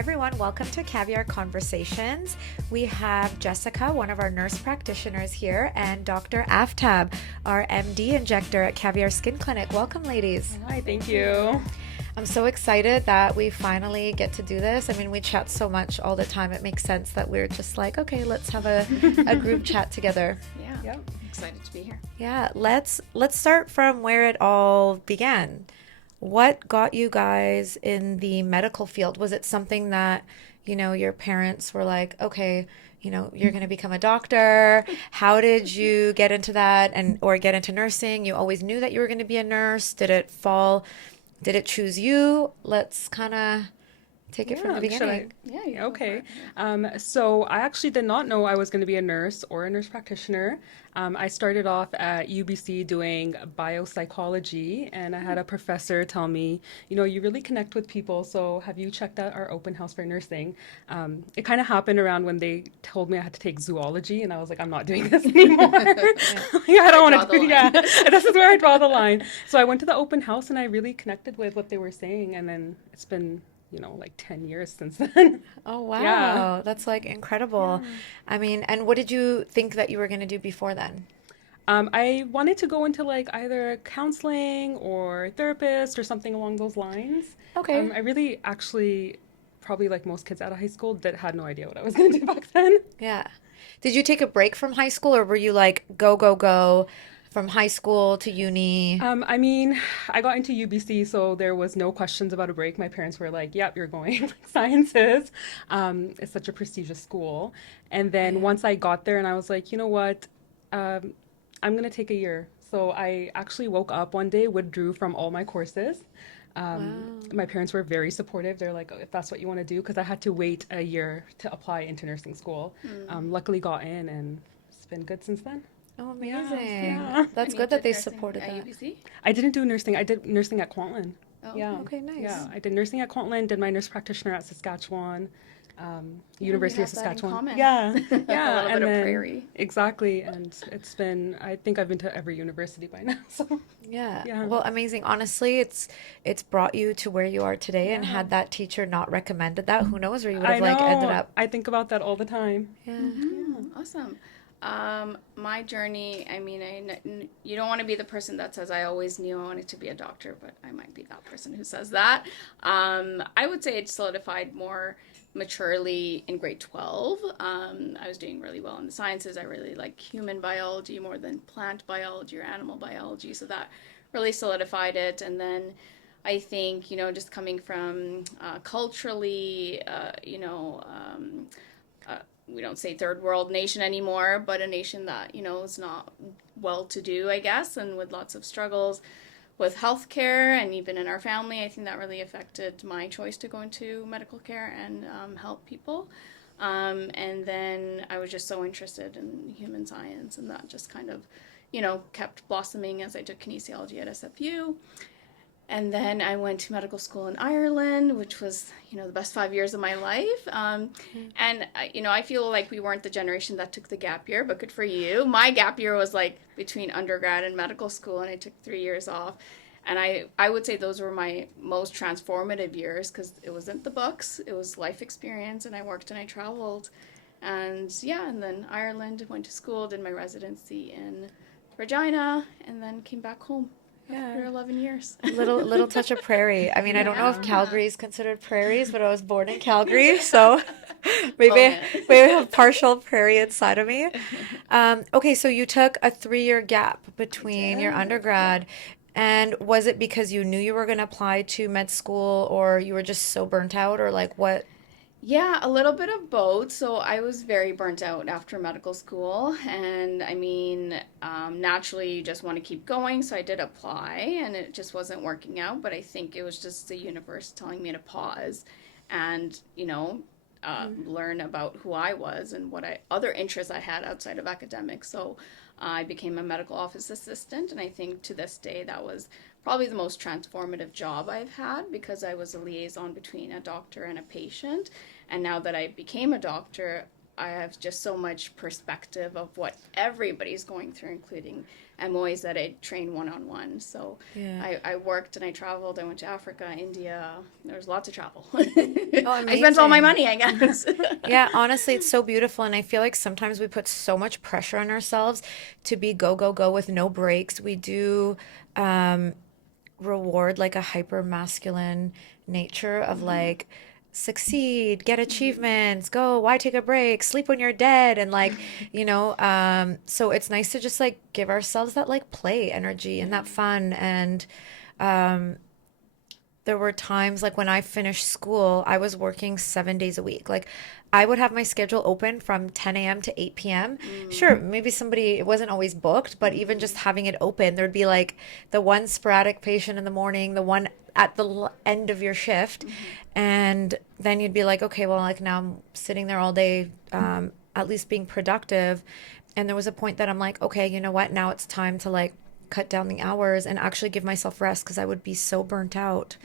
everyone. Welcome to Caviar Conversations. We have Jessica, one of our nurse practitioners here, and Dr. Aftab, our MD injector at Caviar Skin Clinic. Welcome, ladies. Hi, thank you. I'm so excited that we finally get to do this. I mean, we chat so much all the time. It makes sense that we're just like, okay, let's have a group chat together. Yeah. Excited to be here. Yeah, let's start from where it all began. What got you guys in the medical field? Was it something that, your parents were like, okay, you're going to become a doctor? How did you get into that or get into nursing? You always knew that you were going to be a nurse. Did it choose you? Let's kind of take it from the beginning. Okay. So I actually did not know I was going to be a nurse or a nurse practitioner. I started off at UBC doing biopsychology, and I had a professor tell me, you really connect with people, so have you checked out our open house for nursing? It kind of happened around when they told me I had to take zoology, and I was like, I'm not doing this anymore. I don't want to do that. This is where I draw the line. So I went to the open house, and I really connected with what they were saying, and then it's been like 10 years since then. Oh, wow. Yeah. That's like incredible. Yeah. I mean, and what did you think that you were going to do before then? I wanted to go into like either counseling or therapist or something along those lines. Okay. I really actually, probably like most kids out of high school, that had no idea what I was going to do back then. Yeah. Did you take a break from high school, or were you like, go from high school to uni? I mean, I got into UBC, so there was no questions about a break. My parents were like, yep, you're going sciences. It's such a prestigious school. And then once I got there and I was like, you know what, I'm going to take a year. So I actually woke up one day, withdrew from all my courses. My parents were very supportive. They're like, oh, if that's what you want to do, because I had to wait a year to apply into nursing school. Luckily got in, and it's been good since then. Oh, amazing. Yeah. That's good that they supported that. UBC? I didn't do nursing. I did nursing at Kwantlen. Oh, yeah. Okay, nice. Yeah, I did nursing at Kwantlen, did my nurse practitioner at Saskatchewan, University of Saskatchewan. Yeah. A little bit of prairie. Exactly. And it's been, I think I've been to every university by now. So yeah. Well, amazing. Honestly, it's brought you to where you are today, and had that teacher not recommended that, who knows where you would have ended up. I think about that all the time. Yeah. Awesome. My journey, I mean, you don't want to be the person that says, I always knew I wanted to be a doctor, but I might be that person who says that. I would say it solidified more maturely in grade 12. I was doing really well in the sciences. I really like human biology more than plant biology or animal biology. So that really solidified it. And then I think, just coming from culturally, we don't say third world nation anymore, but a nation that, is not well-to-do, I guess, and with lots of struggles with healthcare, and even in our family, I think that really affected my choice to go into medical care and help people. And then I was just so interested in human science, and that just kind of, kept blossoming as I took kinesiology at SFU. And then I went to medical school in Ireland, which was, the best 5 years of my life. And, I feel like we weren't the generation that took the gap year, but good for you. My gap year was like between undergrad and medical school, and I took 3 years off. And I would say those were my most transformative years, because it wasn't the books, it was life experience, and I worked and I traveled. And and then Ireland, went to school, did my residency in Regina, and then came back home. After 11 years. Little touch of prairie. I mean, I don't know if Calgary is considered prairies, but I was born in Calgary, so maybe I have partial prairie inside of me. Okay, so you took a 3-year gap between your undergrad, and was it because you knew you were going to apply to med school, or you were just so burnt out, or like what? Yeah, a little bit of both. So I was very burnt out after medical school, and I mean, naturally you just want to keep going. So I did apply, and it just wasn't working out. But I think it was just the universe telling me to pause and, learn about who I was and what other interests I had outside of academics. So I became a medical office assistant, and I think to this day that was probably the most transformative job I've had, because I was a liaison between a doctor and a patient. And now that I became a doctor, I have just so much perspective of what everybody's going through, including MOAs that I train one-on-one. So Yeah. I worked and I traveled. I went to Africa, India. There was lots of travel. Oh, I spent all my amazing. money, I guess. Yeah, honestly, it's so beautiful. And I feel like sometimes we put so much pressure on ourselves to be go, go, go with no breaks. We do um, reward like a hyper masculine nature of like, succeed, get achievements, go, why take a break, sleep when you're dead. And like, so it's nice to just like give ourselves that like play energy and Yeah. that fun. And um, there were times like when I finished school, I was working 7 days a week. Like I would have my schedule open from 10 a.m. to 8 p.m. Sure, maybe somebody, it wasn't always booked, but even just having it open, there'd be like the one sporadic patient in the morning, the one at the end of your shift. And then you'd be like, okay, well, like now I'm sitting there all day, at least being productive. And there was a point that I'm like, okay, you know what? Now it's time to like cut down the hours and actually give myself rest because I would be so burnt out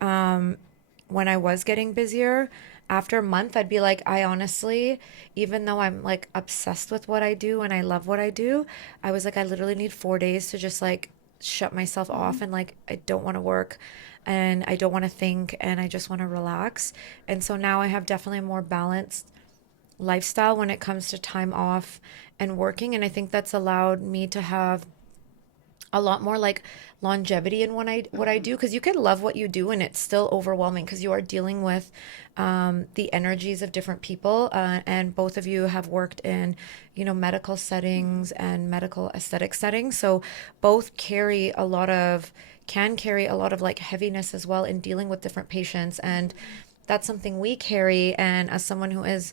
when I was getting busier. After a month, I'd be like, I honestly, even though I'm like obsessed with what I do and I love what I do, I was like, I literally need 4 days to just like shut myself off and like, I don't want to work and I don't want to think and I just want to relax. And so now I have definitely a more balanced lifestyle when it comes to time off and working. And I think that's allowed me to have a lot more like longevity in what I do because you can love what you do and it's still overwhelming because you are dealing with the energies of different people and both of you have worked in medical settings and medical aesthetic settings, so both can carry a lot of like heaviness as well in dealing with different patients, and that's something we carry. And as someone who is,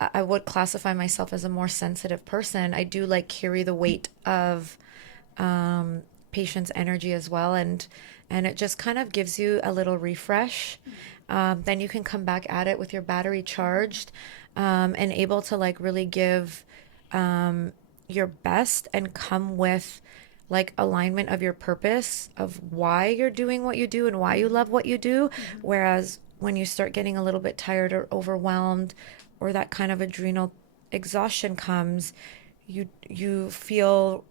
I would classify myself as a more sensitive person, I do like carry the weight of patient's energy as well, and it just kind of gives you a little refresh. Then you can come back at it with your battery charged, and able to like really give your best and come with like alignment of your purpose of why you're doing what you do and why you love what you do. Whereas when you start getting a little bit tired or overwhelmed or that kind of adrenal exhaustion comes, you feel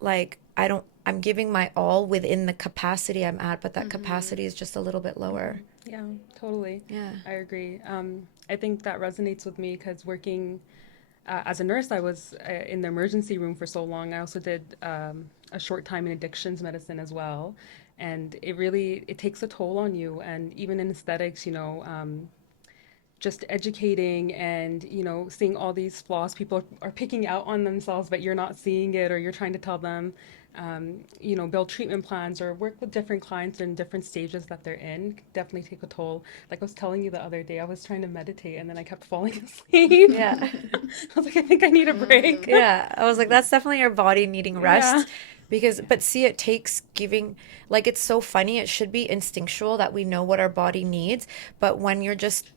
like I'm giving my all within the capacity I'm at, but that capacity is just a little bit lower. Yeah, totally. Yeah. I agree. I think that resonates with me because working as a nurse, I was in the emergency room for so long. I also did a short time in addictions medicine as well. And it takes a toll on you. And even in aesthetics, just educating and seeing all these flaws people are picking out on themselves, but you're not seeing it, or you're trying to tell them, build treatment plans or work with different clients in different stages that they're in, definitely take a toll. Like I was telling you the other day, I was trying to meditate and then I kept falling asleep. Yeah. I was like, I think I need a break. Yeah. I was like, that's definitely your body needing Yeah. rest because, but see, it takes giving, like, it's so funny. It should be instinctual that we know what our body needs. But when you're just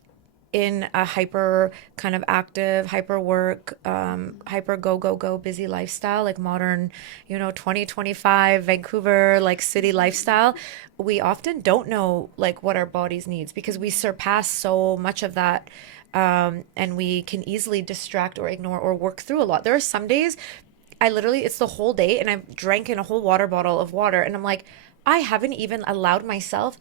in a hyper kind of active, hyper work, hyper go, go, go busy lifestyle, like modern, 2025 Vancouver, like city lifestyle, we often don't know like what our bodies needs because we surpass so much of that. And we can easily distract or ignore or work through a lot. There are some days it's the whole day and I've drank in a whole water bottle of water and I'm like, I haven't even allowed myself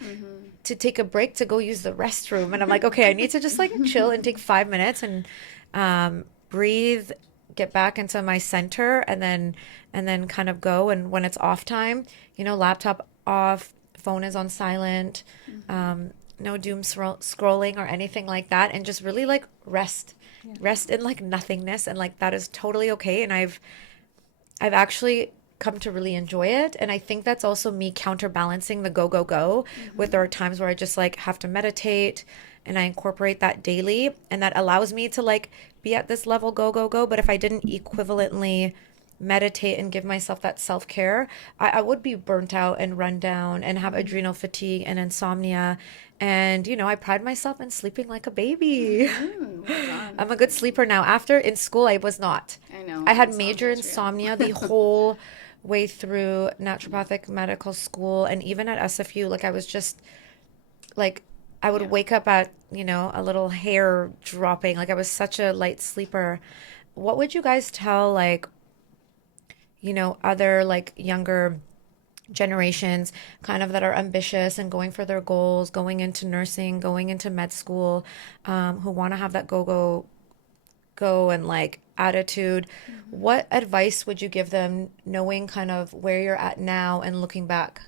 to take a break to go use the restroom. And I'm like, okay, I need to just like chill and take 5 minutes and breathe, get back into my center, and then kind of go. And when it's off time, laptop off, phone is on silent, no doom scrolling or anything like that, and just really like rest in like nothingness, and like that is totally okay. And I've actually come to really enjoy it. And I think that's also me counterbalancing the go, go, go with there are times where I just like have to meditate and I incorporate that daily. And that allows me to like be at this level, go, go, go. But if I didn't equivalently meditate and give myself that self-care, I would be burnt out and run down and have adrenal fatigue and insomnia. And, I pride myself in sleeping like a baby. Well done. I'm a good sleeper now. After in school, I was not. I know. I had That sounds major like it's real. insomnia the whole way through naturopathic medical school and even at SFU. Like I was just like I would Yeah. wake up at, a little hair dropping. Like I was such a light sleeper. What would you guys tell like, other like younger generations kind of that are ambitious and going for their goals, going into nursing, going into med school, who want to have that go and like attitude? Hmm. What advice would you give them knowing kind of where you're at now and looking back?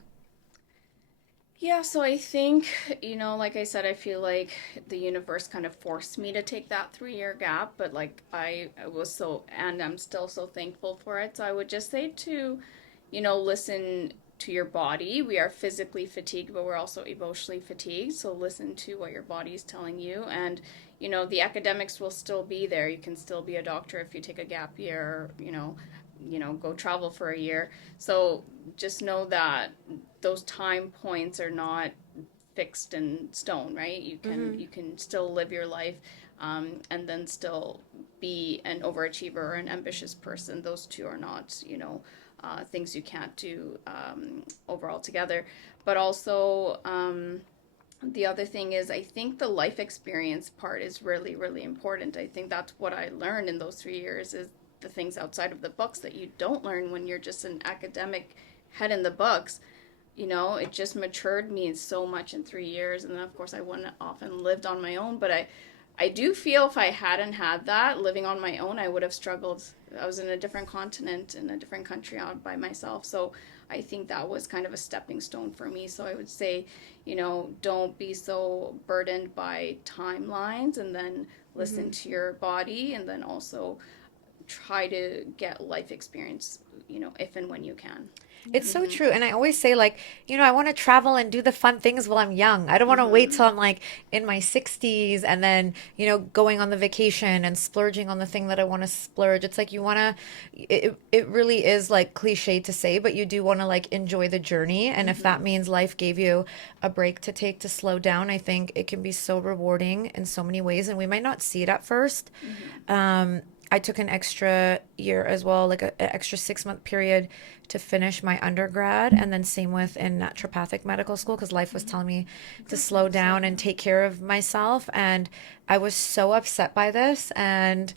Yeah, so I think, like I said, I feel like the universe kind of forced me to take that 3 year gap, but like I was so, and I'm still so thankful for it. So I would just say to, listen to your body. We are physically fatigued, but we're also emotionally fatigued. So listen to what your body is telling you. And, the academics will still be there. You can still be a doctor if you take a gap year, go travel for a year. So just know that those time points are not fixed in stone, right? You can Mm-hmm. you can still live your life, and then still be an overachiever or an ambitious person. Those two are not, things you can't do overall together. But also, the other thing is, I think the life experience part is really, really important. I think that's what I learned in those 3 years is the things outside of the books that you don't learn when you're just an academic head in the books. It just matured me so much in 3 years. And then, of course, I wouldn't often lived on my own, but I do feel if I hadn't had that living on my own, I would have struggled. I was in a different continent, in a different country out by myself. So I think that was kind of a stepping stone for me. So I would say, don't be so burdened by timelines, and then listen Mm-hmm. to your body, and then also try to get life experience, if and when you can. It's so Mm-hmm. true. And I always say, like, I want to travel and do the fun things while I'm young. I don't want to wait Mm-hmm. till I'm like in my 60s and then, going on the vacation and splurging on the thing that I want to splurge. It's like you want to, it really is like cliche to say, but you do want to like enjoy the journey. And if that Mm-hmm. means life gave you a break to take to slow down, I think it can be so rewarding in so many ways. And we might not see it at first. Mm-hmm. I took an extra year as well, like an extra 6 month period to finish my undergrad, and then same with in naturopathic medical school because life was telling me to Good. slow Slow down and down. take care of myself. And I was so upset by this, and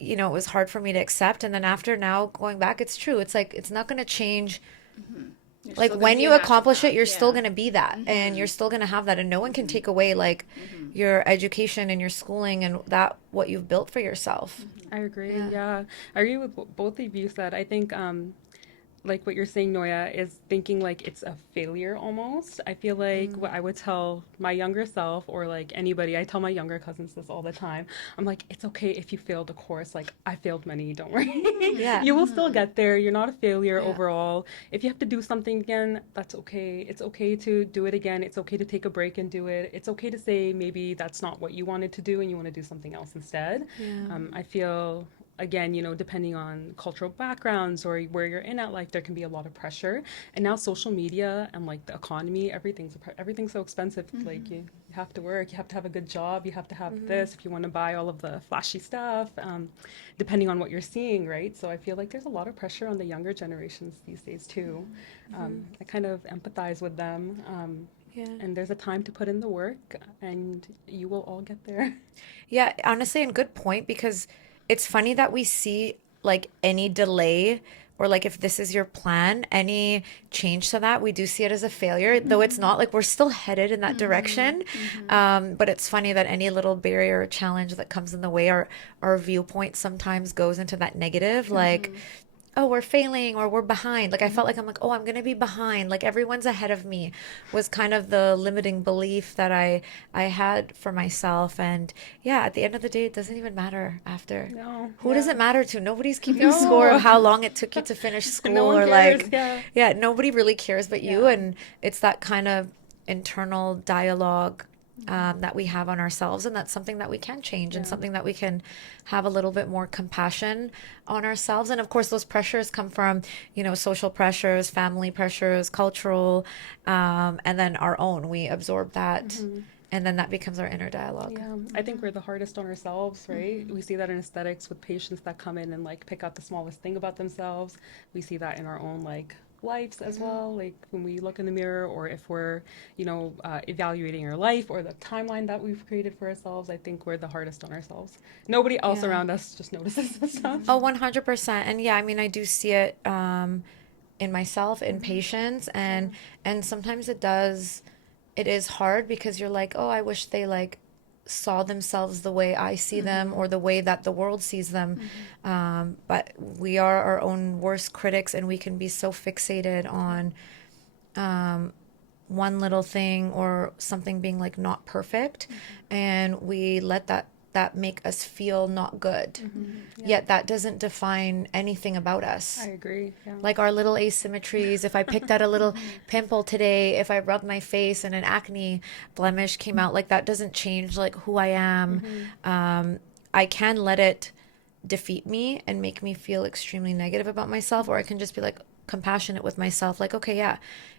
it was hard for me to accept. And then after now going back, it's true. It's like it's not going to change. Mm-hmm. You're Like still gonna when be a you accomplish it, naturopath, you're still yeah. going to be that, and Mm-hmm. you're still going to have that, and no one can Mm-hmm. take away like Mm-hmm. your education and your schooling and that what you've built for yourself. Mm-hmm. I agree. Yeah. Yeah, I agree with both of you said. I think like what you're saying, Noya, is thinking like it's a failure almost. I feel like Mm. what I would tell my younger self or like anybody, I tell my younger cousins this all the time. I'm like, it's okay if you failed a course. Like, I failed many, don't worry. Yeah. You will still get there. You're not a failure Yeah. overall. If you have to do something again, that's okay. It's okay to do it again. It's okay to take a break and do it. It's okay to say maybe that's not what you wanted to do and you want to do something else instead. Yeah. I feel again, depending on cultural backgrounds or where you're in at life, there can be a lot of pressure. And now social media and like the economy, everything's so expensive. Like you have to work, you have to have a good job, you have to have Mm-hmm. this if you want to buy all of the flashy stuff, depending on what you're seeing, right? So I feel like there's a lot of pressure on the younger generations these days too. Mm-hmm. I kind of empathize with them. Yeah. And there's a time to put in the work, and you will all get there. Yeah, honestly, and good point because it's funny that we see like any delay or like if this is your plan, any change to that, we do see it as a failure, though it's not like we're still headed in that Mm-hmm. direction. Mm-hmm. But it's funny that any little barrier or challenge that comes in the way, our viewpoint sometimes goes into that negative, like, Mm-hmm. oh, we're failing or we're behind. Like I felt Mm-hmm. like I'm like, oh, I'm gonna be behind. Like everyone's ahead of me was kind of the limiting belief that I had for myself. And yeah, at the end of the day, it doesn't even matter after. No, Who does yeah. it matter to? Nobody's keeping score of No. how long it took you to finish No school one or cares. like, Yeah. yeah, nobody really cares but you. Yeah. And it's that kind of internal dialogue that we have on ourselves, and that's something that we can change and Yeah. something that we can have a little bit more compassion on ourselves. And of course, those pressures come from, social pressures, family pressures, cultural, and then our own. We absorb that, hmm and then that becomes our inner dialogue. Yeah. I think we're Mm-hmm. the hardest on ourselves, right? Mm-hmm. We see that in aesthetics with patients that come in and like pick out the smallest thing about themselves. We see that in our own like lives as well. Like when we look in the mirror, or if we're, evaluating our life or the timeline that we've created for ourselves, I think we're the hardest on ourselves. Nobody else Yeah. around us just notices this stuff. Oh, 100%. And yeah, I mean, I do see it in myself, in Mm-hmm. patients, Yeah. and sometimes it is hard because you're like, oh, I wish they like saw themselves the way I see them Mm-hmm. or the way that the world sees them. Mm-hmm. But we are our own worst critics, and we can be so fixated on one little thing or something being like not perfect, Mm-hmm. and we let that make us feel not good. Mm-hmm. Yeah. Yet that doesn't define anything about I us. agree. Yeah. Like our little asymmetries, if I picked out a little Mm-hmm. pimple today, if I rubbed my face and an acne blemish came out, like that doesn't change like who I am. Mm-hmm. I can let it defeat me and make me feel extremely negative about myself, or I can just be like compassionate with myself, like, okay, yeah,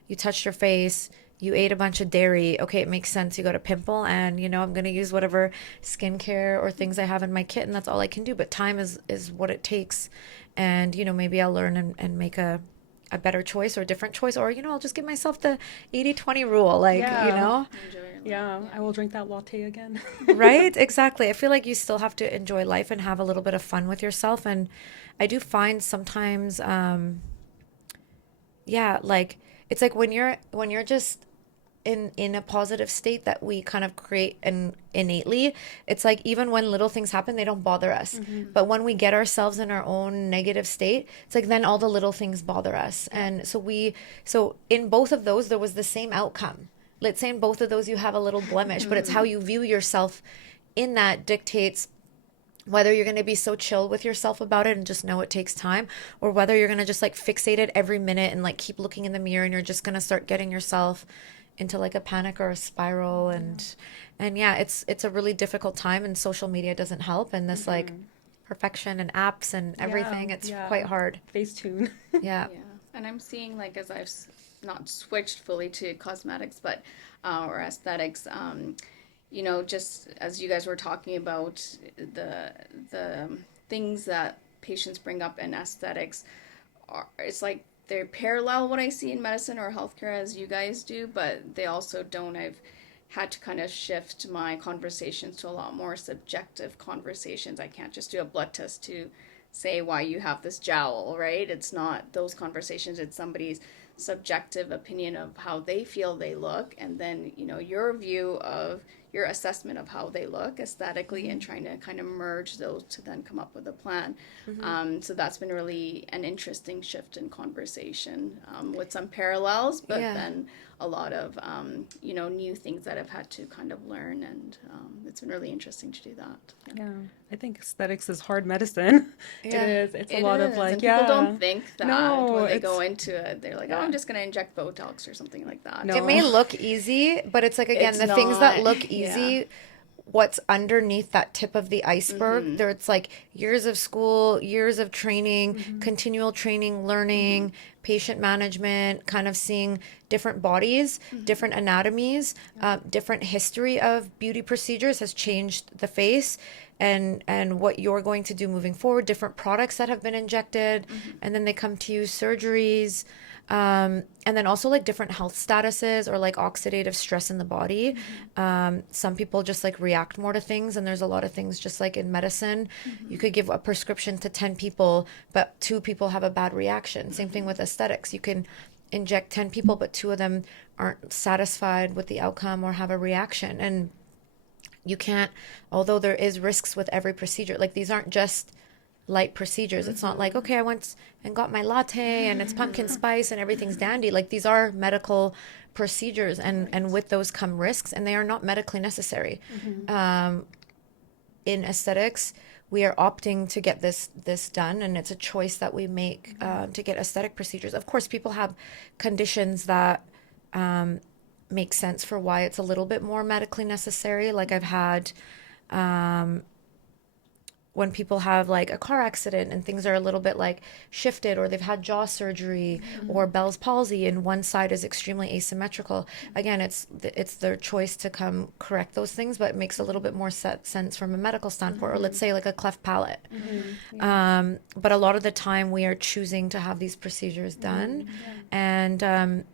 you touched your face, you ate a bunch of dairy. Okay, it makes sense. You got a pimple, and I'm gonna use whatever skincare or things I have in my kit, and that's all I can do. But time is what it takes, and maybe I'll learn and make a better choice or a different choice, or I'll just give myself the 80/20 rule, like Yeah. Enjoy your life. Yeah. Yeah. I will drink that latte again. right? Exactly. I feel like you still have to enjoy life and have a little bit of fun with yourself. And I do find sometimes, yeah, like it's like when you're just in a positive state that we kind of create and innately, it's like even when little things happen, they don't bother us. Mm-hmm. But when we get ourselves in our own negative state, it's like then all the little things bother us. Yeah. And so in both of those, there was the same outcome. Let's say in both of those you have a little blemish, but it's how you view yourself in that dictates whether you're going to be so chill with yourself about it and just know it takes time, or whether you're going to just like fixate it every minute and like keep looking in the mirror, and you're just going to start getting yourself into like a panic or a spiral. And yeah, it's a really difficult time, and social media doesn't help, and this like Mm-hmm. perfection and apps and Yeah. everything, it's Yeah. quite hard. Facetune. Yeah. Yeah, and I'm seeing like as not switched fully to cosmetics, but or aesthetics. Just as you guys were talking about the things that patients bring up in aesthetics, it's like they parallel what I see in medicine or healthcare as you guys do, but they also don't. I've had to kind of shift my conversations to a lot more subjective conversations. I can't just do a blood test to say why you have this jowl, right? It's not those conversations, it's somebody's subjective opinion of how they feel they look, and then, your view of your assessment of how they look aesthetically, and trying to kind of merge those to then come up with a plan. So that's been really an interesting shift in conversation, with some parallels, but Yeah. then a lot of new things that I've had to kind of learn, and it's been really interesting to do that. Yeah. Yeah. I think aesthetics is hard medicine. It Yeah. is. It's a It lot of is, like, and yeah. people don't think that No, when they it's go into it. They're like, "Oh, yeah. I'm just going to inject Botox or something like that." No. It may look easy, but it's like again, It's the things that not. look Yeah. easy, what's underneath that tip of the iceberg, Mm-hmm. there it's like years of school, years of training, Mm-hmm. continual training, Mm-hmm. learning, patient management, kind of seeing different bodies, Mm-hmm. different anatomies, different history of beauty procedures has changed the face, and what you're going to do moving forward, different products that have been injected, Mm-hmm. and then they come to you, surgeries, and then also like different health statuses or like oxidative stress in the body. Mm-hmm. Some people just like react more to things, and there's a lot of things just like in medicine. You could give a prescription to 10 people, but two people have a bad reaction. Same thing with aesthetics. You can inject 10 people, but two of them aren't satisfied with the outcome or have a reaction. And you can't, although there is risks with every procedure, like these aren't just light procedures. It's not like, okay, I went and got my latte and it's pumpkin spice and everything's dandy. Like these are medical procedures, and Right. with those come risks, and they are not medically necessary. Mm-hmm. In aesthetics, we are opting to get this done, and it's a choice that we make to get aesthetic procedures. Of course, people have conditions that make sense for why it's a little bit more medically necessary. Like I've had when people have like a car accident and things are a little bit like shifted, or they've had jaw surgery or Bell's palsy and one side is extremely asymmetrical. Again, it's their choice to come correct those things, but it makes a little bit more sense from a medical standpoint. Or let's say like a cleft palate. But a lot of the time we are choosing to have these procedures done. And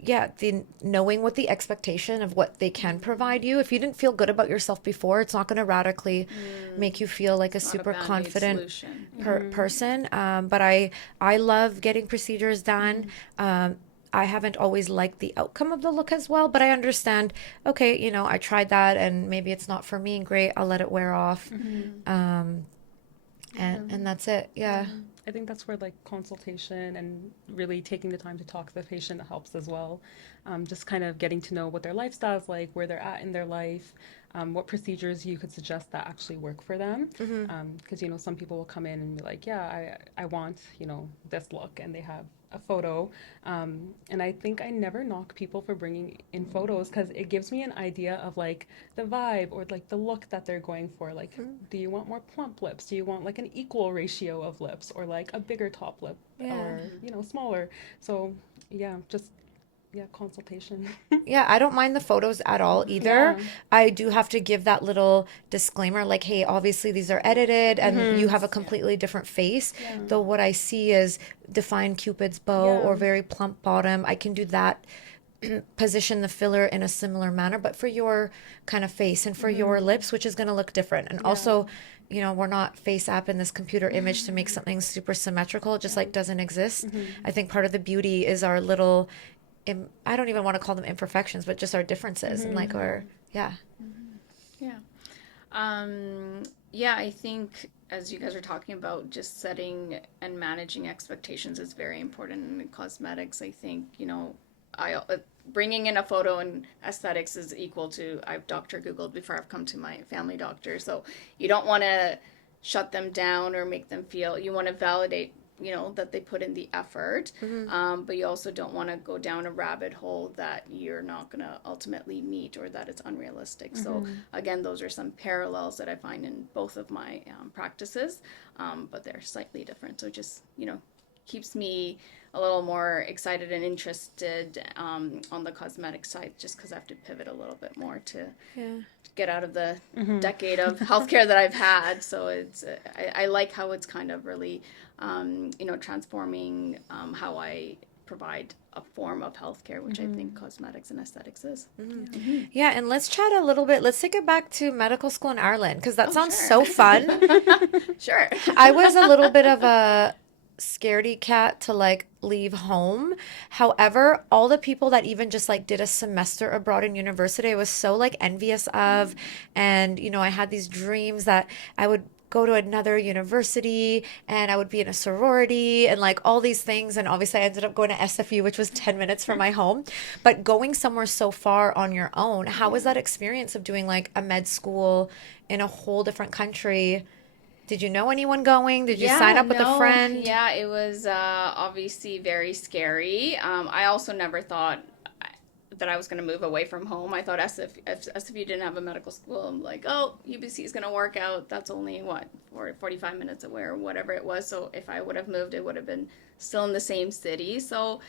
yeah, the knowing what the expectation of what they can provide you. If you didn't feel good about yourself before, it's not going to radically make you feel like a Not a super band-aid confident solution. person. But I love getting procedures done. I haven't always liked the outcome of the look as well, but I understand, okay, I tried that and maybe it's not for me, and great, I'll let it wear off. Um, and that's it. Yeah. I think that's where like consultation and really taking the time to talk to the patient helps as well. Just kind of getting to know what their lifestyle is like, where they're at in their life, what procedures you could suggest that actually work for them. Because, some people will come in and be like, yeah, I want, this look, and they have a photo. And I think I never knock people for bringing in photos because it gives me an idea of like the vibe or like the look that they're going for. Like, do you want more plump lips? Do you want like an equal ratio of lips, or like a bigger top lip, or, smaller? So yeah, just, yeah, consultation. Yeah, I don't mind the photos at all either. Yeah. I do have to give that little disclaimer like, hey, obviously these are edited and you have a completely different face. Yeah. Though what I see is defined Cupid's bow or Yeah. very plump bottom. I can do that, position the filler in a similar manner, but for your kind of face and for your lips, which is going to look different. And also, we're not face app in this computer image to make something super symmetrical. It just like doesn't exist. I think part of the beauty is our little I don't even want to call them imperfections, but just our differences and like our, yeah. Yeah. Yeah, I think as you guys are talking about, just setting and managing expectations is very important in cosmetics. I think, bringing in a photo in aesthetics is equal to, I've Dr. Googled before I've come to my family doctor. So you don't want to shut them down or make them feel, you want to validate that they put in the effort, but you also don't want to go down a rabbit hole that you're not going to ultimately meet or that it's unrealistic. So again, those are some parallels that I find in both of my practices, but they're slightly different. So just keeps me a little more excited and interested on the cosmetic side, just because I have to pivot a little bit more to get out of the decade of healthcare that I've had. So it's I like how it's kind of really transforming how I provide a form of healthcare, which I think cosmetics and aesthetics is. Yeah, and let's chat a little bit. Let's take it back to medical school in Ireland because that sounds Sure. so fun. Sure. I was a little bit of a scaredy cat to like leave home. However, all the people that even just like did a semester abroad in university, I was so like envious of. And, I had these dreams that I would go to another university and I would be in a sorority and like all these things. And obviously I ended up going to SFU, which was 10 minutes from my home. But going somewhere so far on your own, how was that experience of doing like a med school in a whole different country? Did you know anyone going? Did you sign up with a friend? Yeah, it was obviously very scary. I also never thought that I was going to move away from home. I thought SFU didn't have a medical school. I'm like, oh, UBC is going to work out. That's only, 45 minutes away or whatever it was. So if I would have moved, it would have been still in the same city. So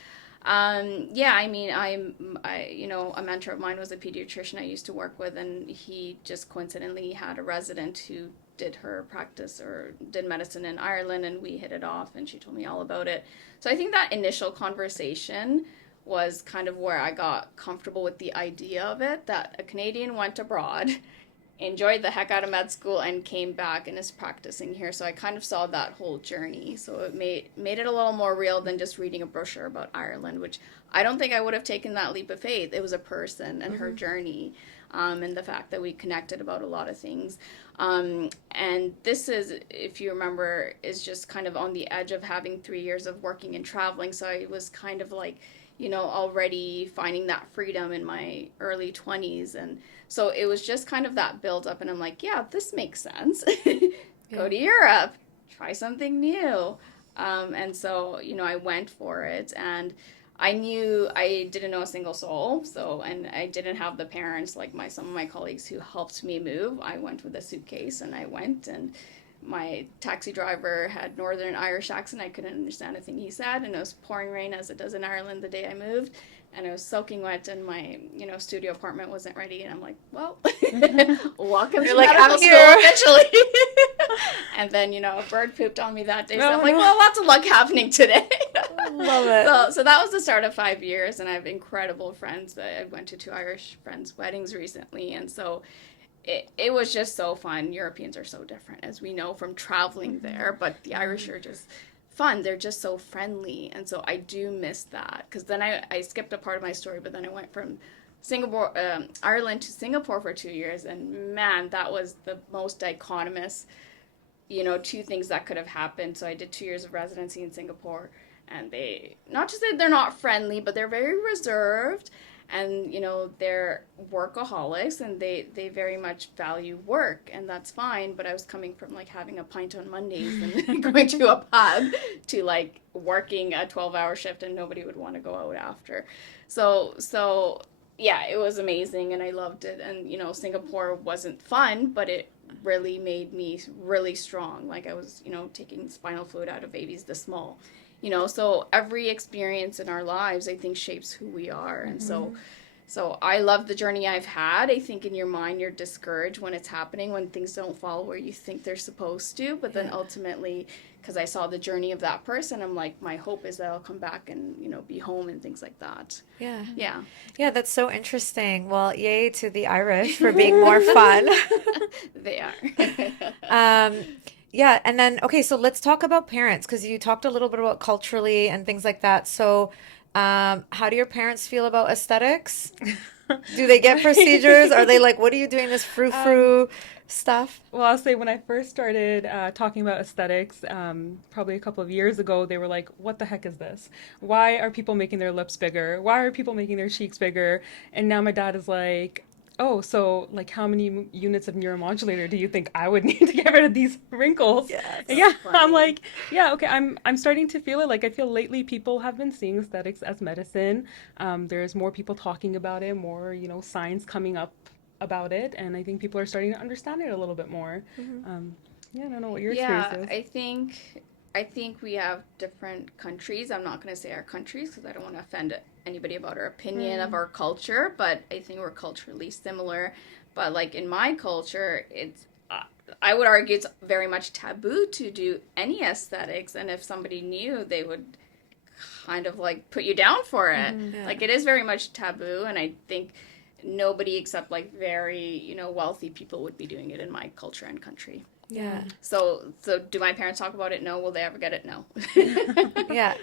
yeah, I mean, a mentor of mine was a pediatrician I used to work with, and he just coincidentally had a resident who did her practice or did medicine in Ireland, and we hit it off, and she told me all about it. So I think that initial conversation was kind of where I got comfortable with the idea of it, that a Canadian went abroad, enjoyed the heck out of med school, and came back and is practicing here. So I kind of saw that whole journey. So it made it a little more real than just reading a brochure about Ireland, which I don't think I would have taken that leap of faith. It was a person and her journey, and the fact that we connected about a lot of things. And this is, if you remember, is just kind of on the edge of having 3 years of working and traveling. So I was kind of like, already finding that freedom in my early 20s. And so it was just kind of that build up. And I'm like, yeah, this makes sense. Go to Europe, try something new. And so, I went for it. And I knew I didn't know a single soul. And I didn't have the parents like some of my colleagues who helped me move. I went with a suitcase and I went, and my taxi driver had Northern Irish accent. I couldn't understand a thing he said, and it was pouring rain as it does in Ireland the day I moved, and it was soaking wet, and my studio apartment wasn't ready, and I'm like, well, welcome You're to like, medical I'm school here. officially. And then a bird pooped on me that day, so I'm like, well, lots of luck happening today. Love it. So that was the start of 5 years, and I have incredible friends. I went to 2 Irish friends' weddings recently, and so it was just so fun. Europeans are so different, as we know from traveling there, but the Irish are just fun. They're just so friendly, and so I do miss that. Because then I skipped a part of my story, but then I went from Singapore, Ireland to Singapore for 2 years, and man, that was the most dichotomous, two things that could have happened. So I did 2 years of residency in Singapore, and they, not to say they're not friendly, but they're very reserved, and they're workaholics, and they very much value work, and that's fine. But I was coming from like having a pint on Mondays and going to a pub to like working a 12-hour shift, and nobody would want to go out after. So yeah, it was amazing, and I loved it. And Singapore wasn't fun, but it really made me really strong. Like I was taking spinal fluid out of babies this small. So every experience in our lives, I think, shapes who we are. And so I love the journey I've had. I think in your mind, you're discouraged when it's happening, when things don't fall where you think they're supposed to. But then ultimately, because I saw the journey of that person, I'm like, my hope is that I'll come back and, be home and things like that. Yeah. Yeah. Yeah, that's so interesting. Well, yay to the Irish for being more fun. They are. Yeah, and then okay, so let's talk about parents because you talked a little bit about culturally and things like that. So, how do your parents feel about aesthetics? Do they get procedures? Are they like, what are you doing this frou-frou stuff? Well, I'll say when I first started talking about aesthetics, probably a couple of years ago, they were like, what the heck is this? Why are people making their lips bigger? Why are people making their cheeks bigger? And now my dad is like, oh, so like how many units of neuromodulator do you think I would need to get rid of these wrinkles? Yes. And yeah, Funny. I'm like, yeah, okay, I'm starting to feel it. Like I feel lately people have been seeing aesthetics as medicine. There's more people talking about it, more, science coming up about it, and I think people are starting to understand it a little bit more. Yeah, I don't know what your experience Yeah, is. I think we have different countries. I'm not going to say our countries because I don't want to offend anybody about our opinion of our culture, but I think we're culturally similar. But like in my culture, I would argue it's very much taboo to do any aesthetics, and if somebody knew, they would kind of like put you down for it. Yeah. Like it is very much taboo, and I think nobody except like very, wealthy people would be doing it in my culture and country. Yeah. So do my parents talk about it? No. Will they ever get it? No. Yeah.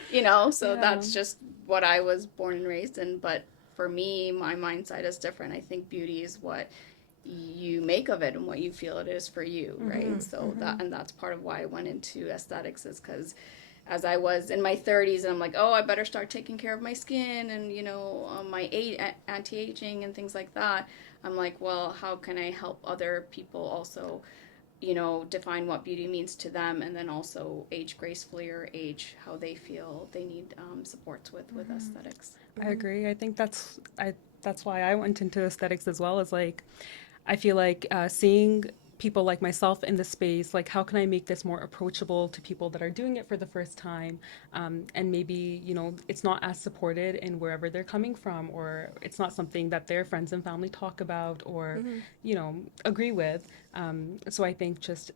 So Yeah. that's just what I was born and raised in. But for me, my mindset is different. I think beauty is what you make of it and what you feel it is for you, right? So that's part of why I went into aesthetics, is because as I was in my 30s, and I'm like, oh, I better start taking care of my skin and my anti-aging and things like that. I'm like, well, how can I help other people also define what beauty means to them, and then also age gracefully or age how they feel they need supports with aesthetics. I agree. I think that's why I went into aesthetics as well. As like, I feel like seeing people like myself in the space, like how can I make this more approachable to people that are doing it for the first time, and maybe it's not as supported in wherever they're coming from, or it's not something that their friends and family talk about or agree with. So I think just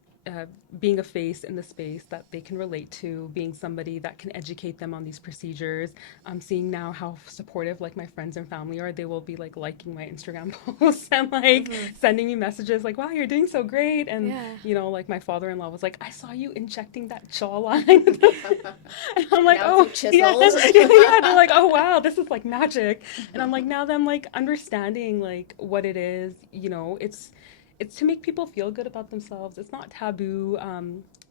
being a face in the space that they can relate to, being somebody that can educate them on these procedures. I'm seeing now how supportive like my friends and family are. They will be like liking my Instagram posts and like sending me messages like, wow, you're doing so great. And Yeah. like my father-in-law was like, I saw you injecting that jawline. And I'm like, Now oh with some yeah. chisels. Yeah, they're like, oh wow, this is like magic. And I'm like, now them like understanding like what it is, it's to make people feel good about themselves. It's not taboo.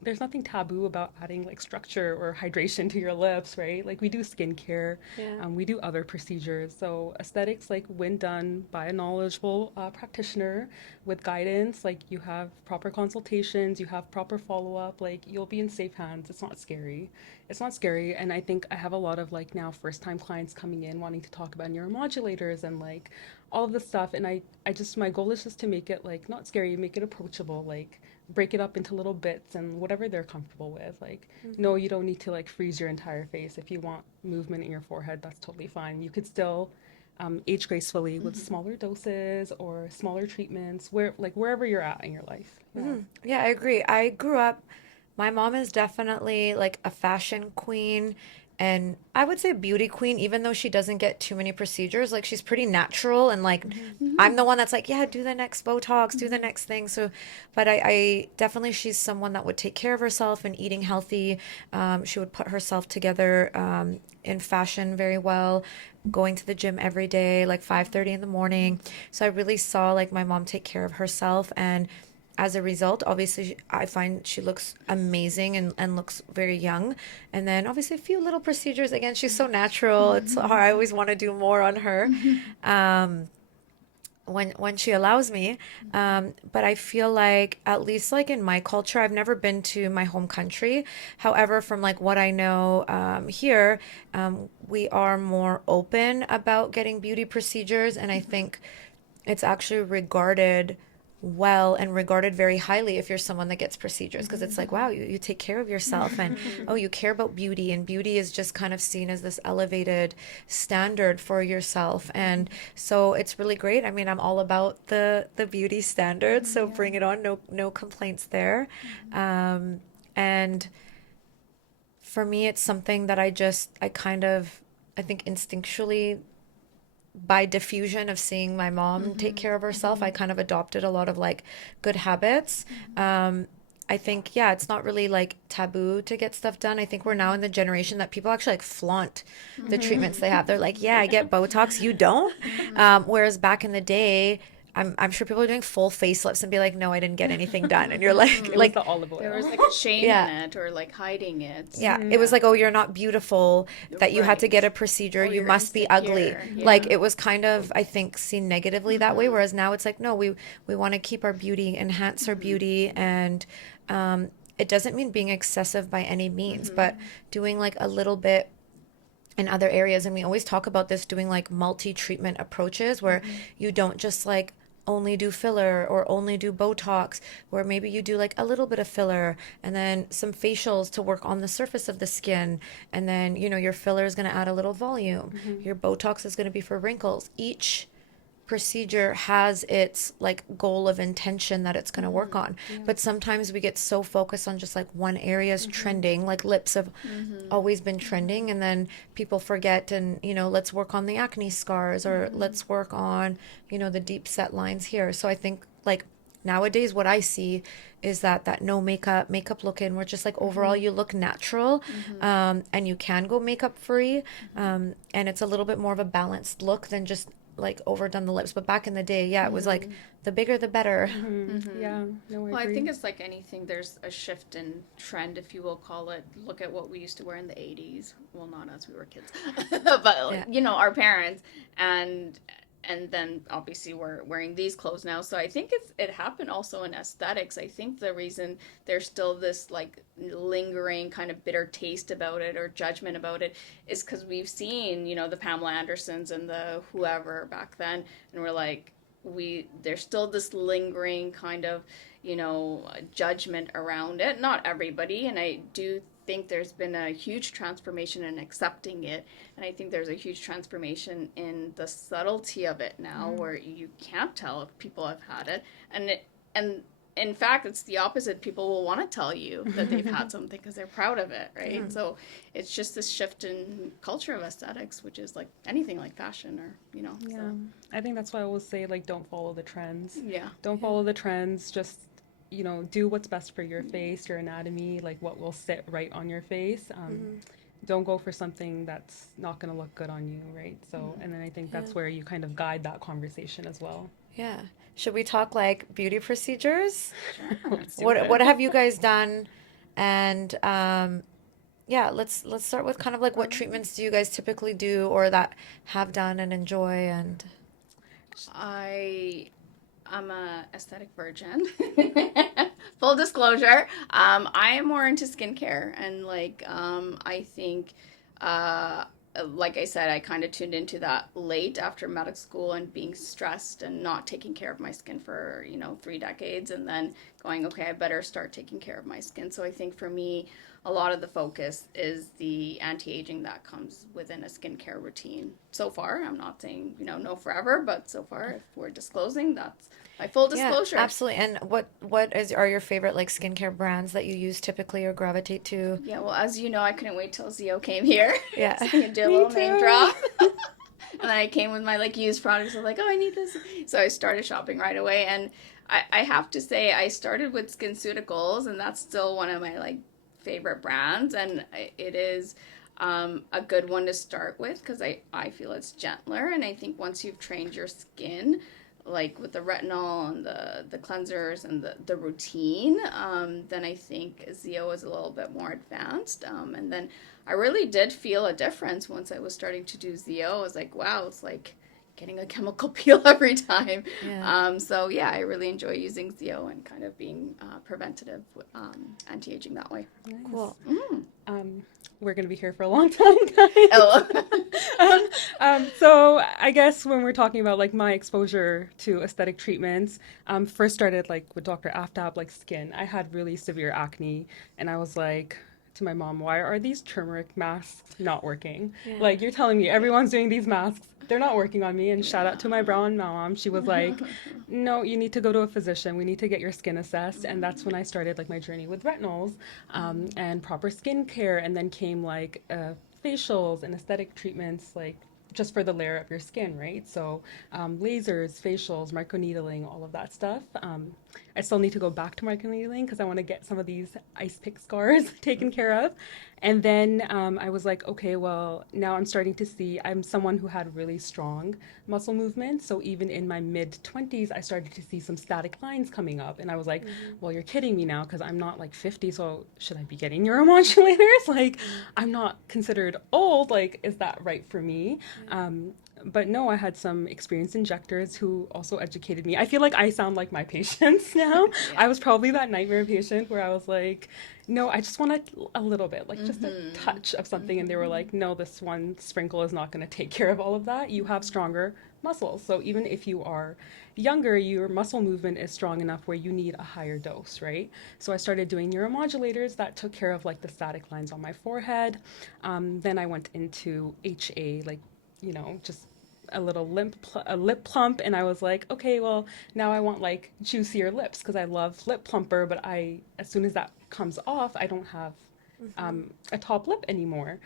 There's nothing taboo about adding like structure or hydration to your lips, right? Like we do skincare, Yeah. we do other procedures. So aesthetics, like when done by a knowledgeable practitioner with guidance, like you have proper consultations, you have proper follow up, like you'll be in safe hands. It's not scary. It's not scary. And I think I have a lot of like now first time clients coming in wanting to talk about neuromodulators and like all of the stuff. And I just, my goal is just to make it like not scary, make it approachable, like break it up into little bits and whatever they're comfortable with. Like, no, you don't need to like freeze your entire face. If you want movement in your forehead, that's totally fine. You could still age gracefully with smaller doses or smaller treatments, where like wherever you're at in your life. Yeah. Yeah, I agree. I grew up, my mom is definitely like a fashion queen and I would say beauty queen, even though she doesn't get too many procedures. Like she's pretty natural and like I'm the one that's like, yeah, do the next Botox, do the next thing. So, but I definitely, she's someone that would take care of herself and eating healthy. She would put herself together in fashion very well, going to the gym every day, like 5:30 in the morning. So I really saw like my mom take care of herself and as a result, obviously, I find she looks amazing and looks very young. And then obviously a few little procedures. Again, she's so natural. It's hard. I always want to do more on her when she allows me. But I feel like at least like in my culture, I've never been to my home country. However, from like what I know here, we are more open about getting beauty procedures, and I think it's actually regarded well and regarded very highly if you're someone that gets procedures because it's like wow you take care of yourself and oh you care about beauty and beauty is just kind of seen as this elevated standard for yourself and so it's really great. I mean I'm all about the beauty standards so bring it on, no complaints there. And for me it's something that I think instinctually by diffusion of seeing my mom take care of herself, I kind of adopted a lot of like good habits. I think, yeah, it's not really like taboo to get stuff done. I think we're now in the generation that people actually like flaunt the treatments they have. They're like, yeah, I get Botox, you don't. Whereas back in the day, I'm sure people are doing full facelifts and be like, no, I didn't get anything done. And you're like, It was like, the olive There oil. was like a shame yeah. in it or like hiding it. Yeah, it was like, oh, you're not beautiful, that you had to get Right. a procedure, Or you you're must be ugly. insecure. Like Yeah. it was kind of, I think, seen negatively that way, whereas now it's like, no, we want to keep our beauty, enhance our beauty, and it doesn't mean being excessive by any means, but doing like a little bit in other areas. And we always talk about this doing like multi-treatment approaches where you don't just like only do filler or only do Botox, where maybe you do like a little bit of filler and then some facials to work on the surface of the skin. And then, you know, your filler is going to add a little volume. Your Botox is going to be for wrinkles. Each procedure has its like goal of intention that it's going to work on, but sometimes we get so focused on just like one area's trending, like lips have always been trending, and then people forget, and you know, let's work on the acne scars, or let's work on, you know, the deep set lines here. So I think like nowadays what I see is that no makeup look in, where just like overall you look natural, and you can go makeup free, and it's a little bit more of a balanced look than just like overdone the lips. But back in the day, yeah, it was like the bigger the better. Yeah, no, I Well, I agree. think it's like anything. There's a shift in trend, if you will call it. Look at what we used to wear in the '80s. Well, not as we were kids, but Yeah. you know, our parents, and then obviously we're wearing these clothes now. So I think it happened also in aesthetics. I think the reason there's still this like lingering kind of bitter taste about it or judgment about it is because we've seen, you know, the Pamela Andersons and the whoever back then, and we're like, there's still this lingering kind of, you know, judgment around it. Not everybody, and I do think there's been a huge transformation in accepting it, and I think there's a huge transformation in the subtlety of it now, where you can't tell if people have had it, and in fact it's the opposite. People will want to tell you that they've had something because they're proud of it, right? So it's just this shift in culture of aesthetics, which is like anything like fashion, or you know. Yeah, So, I think that's why I always say like don't follow the trends. yeah. Don't follow the trends. Just you know, do what's best for your face, your anatomy, like what will sit right on your face. Don't go for something that's not going to look good on you, right? So, and then I think that's where you kind of guide that conversation as well. Yeah. Should we talk like beauty procedures? Let's do What it. what have you guys done? And yeah, let's start with kind of like what treatments do you guys typically do or that have done and enjoy and I'm a aesthetic virgin. Full disclosure. I am more into skincare, and like I think like I said, I kind of tuned into that late after medical school and being stressed and not taking care of my skin for, 3 decades, and then going, okay, I better start taking care of my skin. So I think for me, a lot of the focus is the anti-aging that comes within a skincare routine. So far, I'm not saying, no forever, but so far, if we're disclosing, that's my full Yeah, disclosure. absolutely. And what are your favorite like skincare brands that you use typically or gravitate to? Yeah, well, as you know, I couldn't wait till Zio came here. Yeah. So I can do a Me little name too. drop. And then I came with my like used products. I'm like, oh, I need this. So I started shopping right away. And I have to say, I started with SkinCeuticals, and that's still one of my like favorite brands. And it is a good one to start with because I feel it's gentler. And I think once you've trained your skin, like with the retinol and the cleansers and the routine, then I think Zio is a little bit more advanced. And then I really did feel a difference once I was starting to do Zio. I was like, wow, it's like getting a chemical peel every time. Yeah. So yeah, I really enjoy using Zio and kind of being preventative, anti-aging that way. Cool. Mm. Um, we're going to be here for a long time, guys. Oh. So I guess when we're talking about like my exposure to aesthetic treatments, first started like with Dr. Aftab, like skin. I had really severe acne, and I was like to my mom, why are these turmeric masks not working? Yeah. Like you're telling me everyone's doing these masks, they're not working on me. And shout out to my brown mom. She was like, no, you need to go to a physician. We need to get your skin assessed. And that's when I started like my journey with retinols, and proper skincare. And then came like facials and aesthetic treatments, like just for the layer of your skin, right? So lasers, facials, microneedling, all of that stuff. I still need to go back to microneedling because I want to get some of these ice pick scars taken care of. And then I was like, okay, well, now I'm starting to see I'm someone who had really strong muscle movement. So even in my mid 20s, I started to see some static lines coming up. And I was like, well, you're kidding me now because I'm not like 50. So should I be getting neuromodulators? Like, I'm not considered old. Like, is that right for me? But no, I had some experienced injectors who also educated me. I feel like I sound like my patients now. I was probably that nightmare patient where I was like, no, I just want a little bit, like just a touch of something. And they were like, no, this one sprinkle is not going to take care of all of that. You have stronger muscles. So even if you are younger, your muscle movement is strong enough where you need a higher dose, right? So I started doing neuromodulators that took care of like the static lines on my forehead. Then I went into HA, like, just a little a lip plump, and I was like, okay, well, now I want like juicier lips because I love lip plumper, but as soon as that comes off, I don't have a top lip anymore.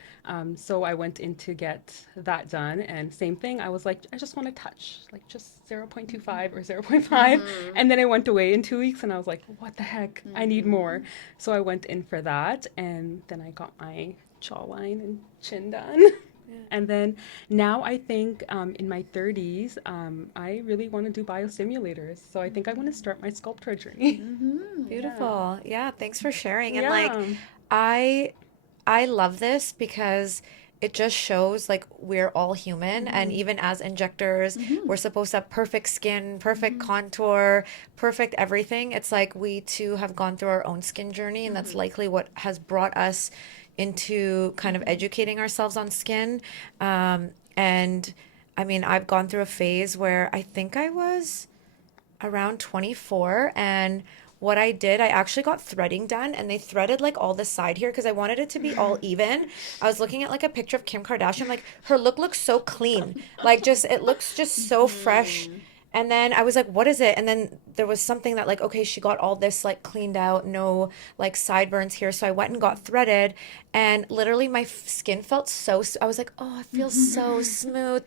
So I went in to get that done, and same thing. I was like, I just want to touch, like just 0.25 or 0.5, and then it went away in 2 weeks, and I was like, what the heck? I need more. So I went in for that, and then I got my jawline and chin done. And then now I think in my 30s, I really want to do biostimulators. So I think I want to start my sculptor journey. Beautiful. Yeah, thanks for sharing. And like Yeah. I I love this because it just shows like we're all human, and even as injectors, we're supposed to have perfect skin, perfect contour, perfect everything. It's like we too have gone through our own skin journey, and that's likely what has brought us into kind of educating ourselves on skin. And I mean, I've gone through a phase where I think I was around 24, and what I did, I actually got threading done, and they threaded like all the side here because I wanted it to be all even. I was looking at like a picture of Kim Kardashian, like her look looks so clean, like just it looks just so fresh. And then I was like, what is it? And then there was something that like, okay, she got all this like cleaned out, no like sideburns here. So I went and got threaded, and literally my skin felt I was like, oh, it feels so smooth.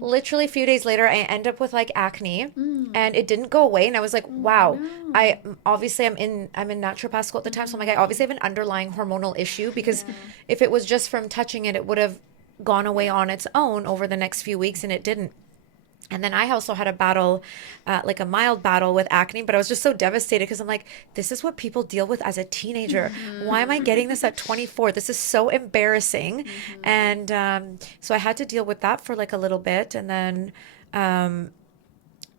Literally a few days later, I end up with like acne, and it didn't go away. And I was like, wow, I obviously I'm in naturopath school at the time. So I'm like, I obviously have an underlying hormonal issue because if it was just from touching it, it would have gone away on its own over the next few weeks, and it didn't. And then I also had a battle, like a mild battle with acne, but I was just so devastated because I'm like, this is what people deal with as a teenager. Why am I getting this at 24? This is so embarrassing. And so I had to deal with that for like a little bit. And then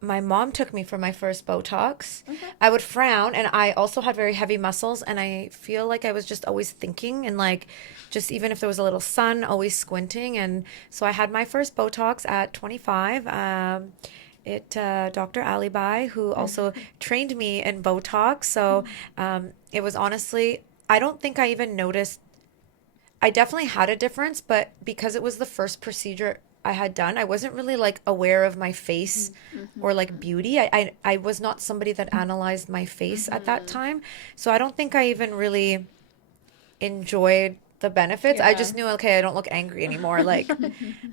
my mom took me for my first Botox. Okay. I would frown, and I also had very heavy muscles, and I feel like I was just always thinking, and like, just even if there was a little sun, always squinting. And so I had my first Botox at 25. Dr. Alibi, who also trained me in Botox. So it was honestly, I don't think I even noticed. I definitely had a difference, but because it was the first procedure I had done, I wasn't really like aware of my face or like beauty. I was not somebody that analyzed my face at that time. So I don't think I even really enjoyed the benefits. I Yeah. just knew, okay, I don't look angry anymore. Like,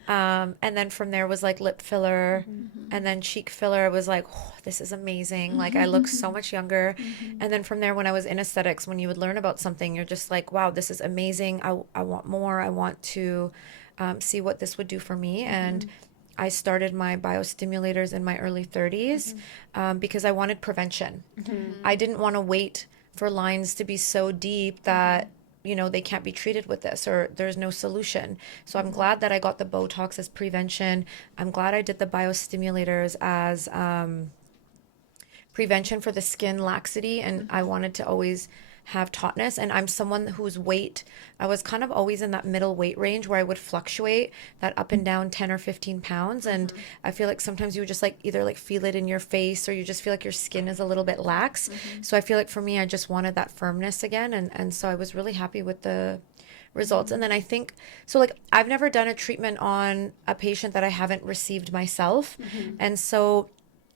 and then from there was like lip filler and then cheek filler. I was like, oh, this is amazing. Like, I look so much younger. And then from there, when I was in aesthetics, when you would learn about something, you're just like, wow, this is amazing. I want more. I want to see what this would do for me. And I started my biostimulators in my early 30s because I wanted prevention. I didn't want to wait for lines to be so deep that they can't be treated with this or there's no solution. So I'm glad that I got the Botox as prevention. I'm glad I did the biostimulators as prevention for the skin laxity. And I wanted to always have tautness. And I'm someone whose weight, I was kind of always in that middle weight range where I would fluctuate that up and down 10 or 15 pounds. And I feel like sometimes you would just like either like feel it in your face or you just feel like your skin is a little bit lax. So I feel like for me, I just wanted that firmness again. And so I was really happy with the results. And then I think, so like I've never done a treatment on a patient that I haven't received myself. And so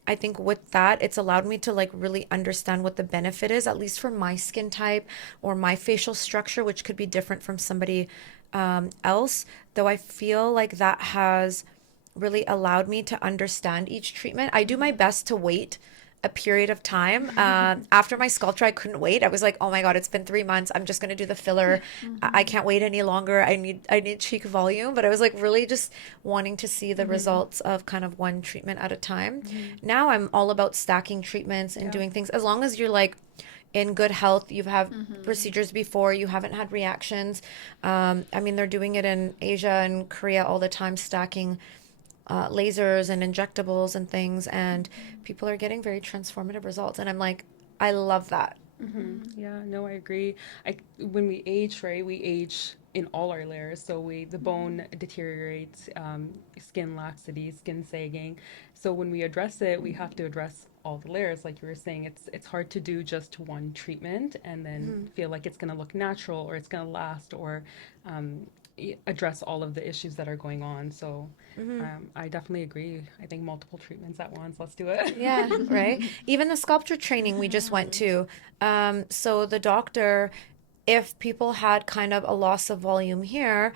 I think with that, it's allowed me to like really understand what the benefit is, at least for my skin type or my facial structure, which could be different from somebody else. Though I feel like that has really allowed me to understand each treatment. I do my best to wait a period of time. After my sculpture, I couldn't wait. I was like, oh my God, it's been 3 months. I'm just going to do the filler. I can't wait any longer. I need cheek volume. But I was like really just wanting to see the results of kind of one treatment at a time. Now I'm all about stacking treatments and doing things as long as you're like in good health, you've had procedures before, you haven't had reactions. I mean, they're doing it in Asia and Korea all the time, stacking lasers and injectables and things, and people are getting very transformative results. And I'm like, I love that. Yeah, no, I agree. When we age, right, we age in all our layers. So the bone deteriorates, skin laxity, skin sagging. So when we address it, we have to address all the layers. Like you were saying, it's hard to do just one treatment and then feel like it's going to look natural or it's going to last or address all of the issues that are going on. So I definitely agree. I think multiple treatments at once. Let's do it. Yeah, right. Even the sculpture training we just went to. So the doctor, if people had kind of a loss of volume here,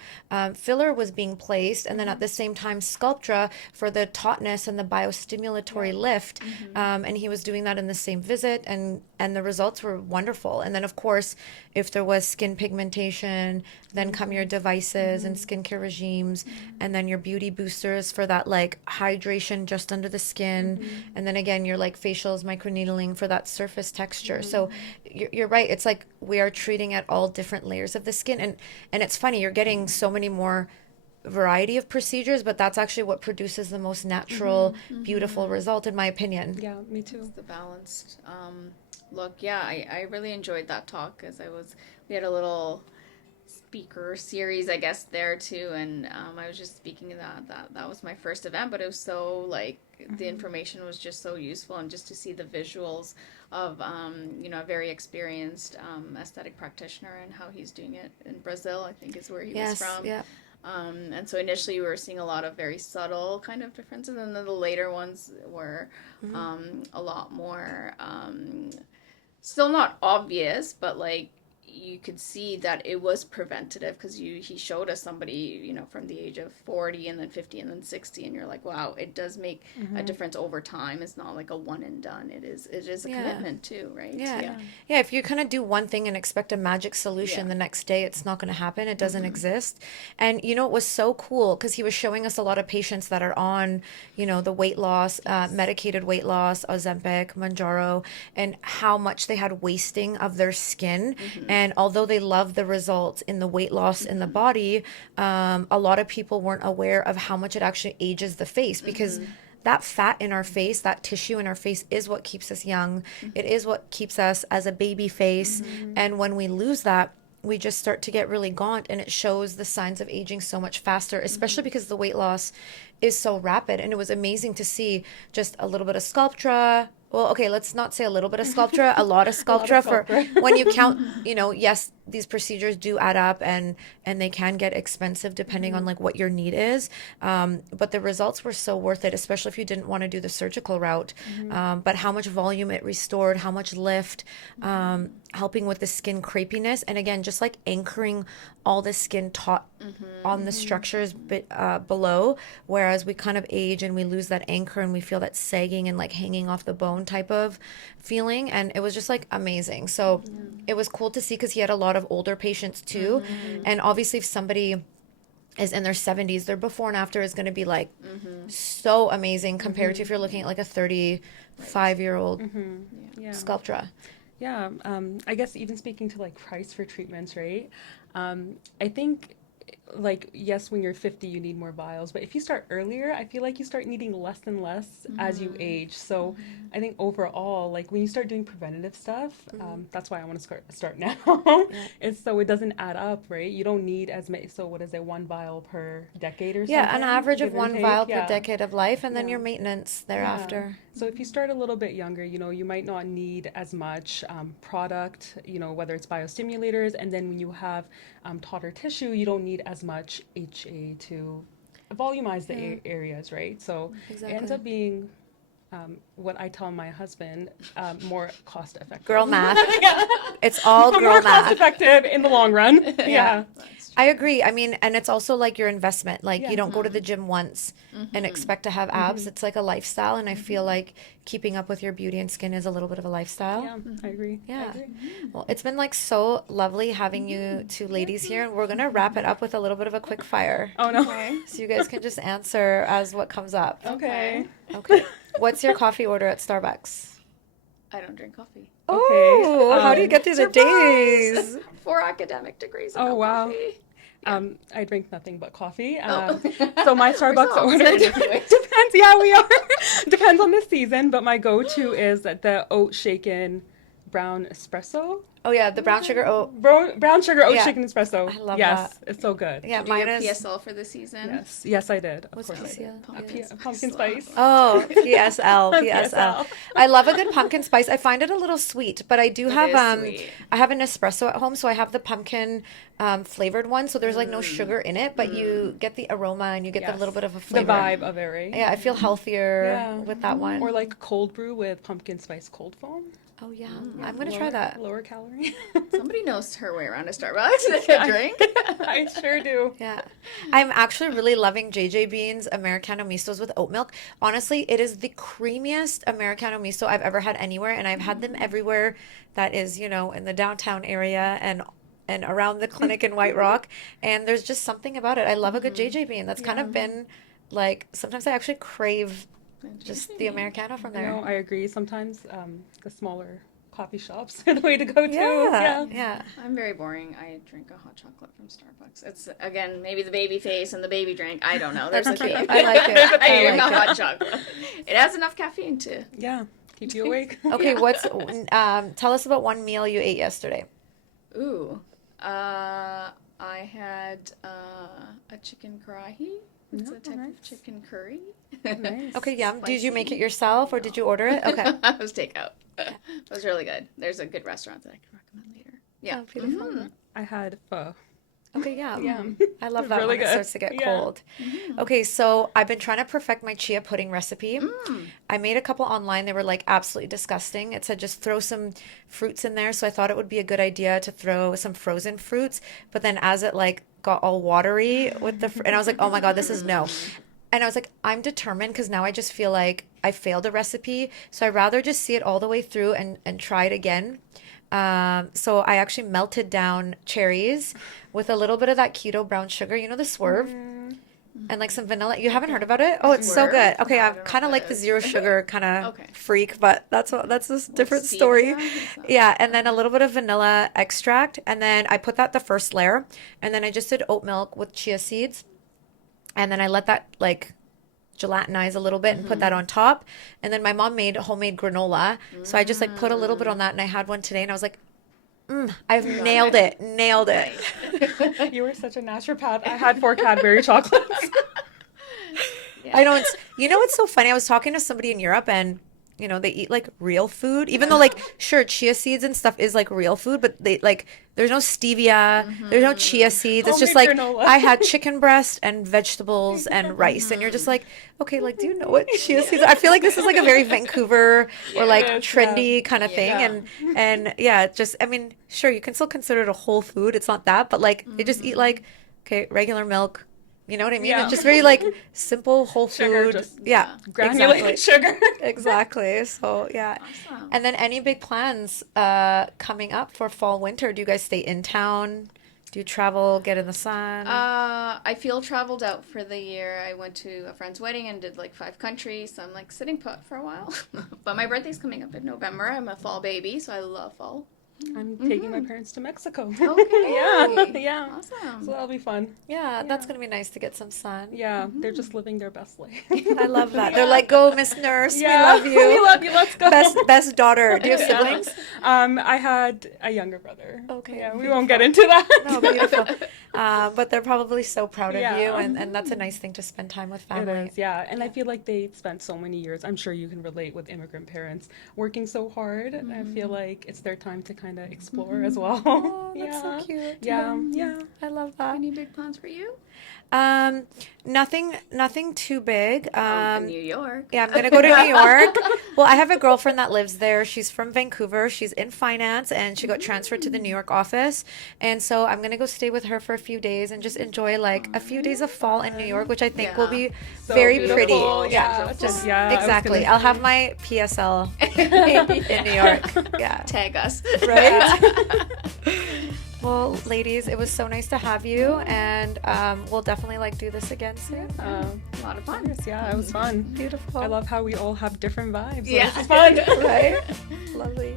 filler was being placed, and then at the same time, Sculptra for the tautness and the biostimulatory lift. And he was doing that in the same visit, and the results were wonderful. And then, of course, if there was skin pigmentation, then come your devices and skincare regimes, and then your beauty boosters for that like hydration just under the skin, and then again your like facials, microneedling for that surface texture. So you're right. It's like we are treating at all different layers of the skin, and it's funny, you're getting so many more variety of procedures, but that's actually what produces the most natural, beautiful result, in my opinion. Yeah, me too. It's the balanced look. Yeah, I really enjoyed that talk because we had a little speaker series, I guess, there too, and I was just speaking of that was my first event, but it was so like the information was just so useful, and just to see the visuals of a very experienced aesthetic practitioner and how he's doing it in Brazil, I think is where he was from. Yeah. And so initially we were seeing a lot of very subtle kind of differences, and then the later ones were a lot more still not obvious, but like you could see that it was preventative because he showed us somebody from the age of 40 and then 50 and then 60, and you're like, wow, it does make a difference over time. It's not like a one and done. It is a commitment too, right? Yeah. If you kind of do one thing and expect a magic solution the next day, it's not going to happen. It doesn't exist. And it was so cool because he was showing us a lot of patients that are on the weight loss, medicated weight loss, Ozempic, Mounjaro, and how much they had wasting of their skin. And although they loved the results in the weight loss in the body, a lot of people weren't aware of how much it actually ages the face, because that fat in our face, that tissue in our face is what keeps us young. It is what keeps us as a baby face. And when we lose that, we just start to get really gaunt, and it shows the signs of aging so much faster, especially because the weight loss is so rapid. And it was amazing to see just a little bit of Sculptra. Well, okay, let's not say a little bit of Sculptra, a lot of Sculptra for when you count, yes, these procedures do add up, and they can get expensive depending on like what your need is. But the results were so worth it, especially if you didn't want to do the surgical route. But how much volume it restored, how much lift, helping with the skin crepiness. And again, just like anchoring all the skin taut on the structures below, whereas we kind of age and we lose that anchor and we feel that sagging and like hanging off the bone type of feeling. And it was just like amazing. So it was cool to see, because he had a lot of older patients too. And obviously if somebody is in their 70s, their before and after is going to be like so amazing compared to if you're looking at like a 35-year-old Sculptra. Yeah, I guess even speaking to like price for treatments, right? I think like, yes, when you're 50, you need more vials, but if you start earlier, I feel like you start needing less and less as you age. So I think overall, like when you start doing preventative stuff, that's why I want to start now. It's so it doesn't add up, right? You don't need as many. So what is it, one vial per decade or something? Yeah, an average of give and one take? vial Yeah. per decade of life, and then Yeah. your maintenance thereafter. So if you start a little bit younger, you might not need as much product, whether it's biostimulators, and then when you have tauter tissue, you don't need as much HA to volumize the areas, right? So it ends up being what I tell my husband, more cost effective. Girl math. Yeah. It's all girl More cost math. effective in the long run. Yeah. I agree. I mean, and it's also like your investment. Like Yeah. you don't go to the gym once and expect to have abs. It's like a lifestyle, and I feel like keeping up with your beauty and skin is a little bit of a lifestyle. Yeah, I agree. Yeah. I agree. Well, it's been like so lovely having you two ladies here, and we're gonna wrap it up with a little bit of a quick fire. Oh no. So you guys can just answer as what comes up. Okay. Okay. What's your coffee order at Starbucks? I don't drink coffee. Oh, how do you get through the days? 4 academic degrees. Oh, no wow. Coffee. I drink nothing but coffee. Oh. So my Starbucks order depends. Yeah, we are. Depends on the season, but my go-to is the oat shaken brown espresso. Oh yeah, the brown sugar oat. Brown sugar oat Yeah. shaken espresso. I love yes, that. it's so good. Yeah, Did you do mine your is. PSL for the season? Yes, I did. Of What's course, I did. PSL? Pumpkin spice. Oh, PSL, PSL. PSL. I love a good pumpkin spice. I find it a little sweet, but I do have is sweet. I have an espresso at home, so I have the pumpkin flavored one. So there's like no sugar in it, but you get the aroma and you get the Yes. little bit of a The flavor. vibe of it, right? Yeah, I feel healthier Yeah. with that one. Or like cold brew with pumpkin spice cold foam. Oh yeah, I'm gonna try that. Lower calorie. Somebody knows her way around a Starbucks to drink. I sure do. Yeah. I'm actually really loving JJ Bean's Americano Mistos with oat milk. Honestly, it is the creamiest Americano Misto I've ever had anywhere, and I've had them everywhere that is, in the downtown area and around the clinic in White Rock. And there's just something about it. I love a good JJ Bean. That's kind of been like, sometimes I actually crave just the Americano from there. I agree. Sometimes the smaller coffee shops are the way to go too. Yeah. I'm very boring. I drink a hot chocolate from Starbucks. It's, again, maybe the baby face and the baby drink. I don't know. There's That's a cute. theme. I like it. I I drink like a it. hot chocolate. It has enough caffeine to. Yeah. Keep you awake. Okay, tell us about one meal you ate yesterday. Ooh. I had a chicken karahi. It's a type of chicken curry. Nice. Okay, yum. Did you make it Spicy. yourself or did you order it? Okay. It was takeout. It was really good. There's a good restaurant that I can recommend later. Yeah. Oh, beautiful. I had pho. Okay, yeah. Yeah. I love It's that really when it good. starts to get Yeah. cold. Okay, so I've been trying to perfect my chia pudding recipe. I made a couple online. They were like absolutely disgusting. It said just throw some fruits in there. So I thought it would be a good idea to throw some frozen fruits. But then as it like got all watery with and I was like, oh my God, this is no. And I was like, I'm determined because now I just feel like I failed a recipe. So I'd rather just see it all the way through and try it again. So I actually melted down cherries with a little bit of that keto brown sugar, the swerve, and like some vanilla. You haven't heard about it? Oh, it's so Swerve? good. Okay, No, I I'm don't know kind of what like that the is. zero sugar kind of Okay. freak, but that's a different story. Stevia? Yeah, and then a little bit of vanilla extract, and then I put that the first layer, and then I just did oat milk with chia seeds, and then I let that like gelatinize a little bit and put that on top. And then my mom made homemade granola. So I just like put a little bit on that, and I had one today, and I was like, I've nailed it. Nailed it. You were such a naturopath. I had 4 Cadbury chocolates. I know it's so funny. I was talking to somebody in Europe, and they eat like real food, even though like sure chia seeds and stuff is like real food, but they like there's no stevia, there's no chia seeds. It's just like Homemade granola. I had chicken breast and vegetables and rice, and you're just like, okay, like do you know what chia seeds are? I feel like this is like a very Vancouver or like Yes, trendy kind of thing, Yeah. and yeah, just I mean, sure you can still consider it a whole food. It's not that, but like they just eat like okay regular milk. You know what I mean? Yeah. It's just very like simple whole Sugar, food. just Yeah, Granulated exactly. sugar. Exactly. So yeah. Awesome. And then any big plans coming up for fall winter? Do you guys stay in town? Do you travel, get in the sun? I feel traveled out for the year. I went to a friend's wedding and did like 5 countries, so I'm like sitting put for a while. But my birthday's coming up in November. I'm a fall baby, so I love fall. I'm taking my parents to Mexico. Okay. Yeah, yeah. Awesome. So that'll be fun. Yeah, that's gonna be nice to get some sun. Yeah, they're just living their best life. I love that. They're like, go, Miss Nurse. Yeah, We love you. we love you. Let's go. Best daughter. Do you have Yeah. siblings? I had a younger brother. Okay, Yeah, we won't get into that. No, beautiful. But they're probably so proud of Yeah. you, and that's a nice thing to spend time with It family. is, yeah. And I feel like they spent so many years, I'm sure you can relate with immigrant parents, working so hard. I feel like it's their time to kind of explore as well. Oh, that's Yeah. so cute. Yeah, yeah. I love that. Any big plans for you? Nothing too big. New York. Yeah, I'm gonna go to New York. Well, I have a girlfriend that lives there. She's from Vancouver. She's in finance, and she got transferred to the New York office. And so I'm gonna go stay with her for a few days and just enjoy like a few days of fall in New York, which I think will be So very beautiful. pretty. Yeah, just yeah. I was Exactly. gonna I'll say. have my PSL in New York. Yeah. Tag us. Right? Well, ladies, it was so nice to have you, and we'll definitely like do this again soon. A lot of fun. Yeah, it was fun. Beautiful. I love how we all have different vibes. So Yeah. this is fun. Right? Lovely.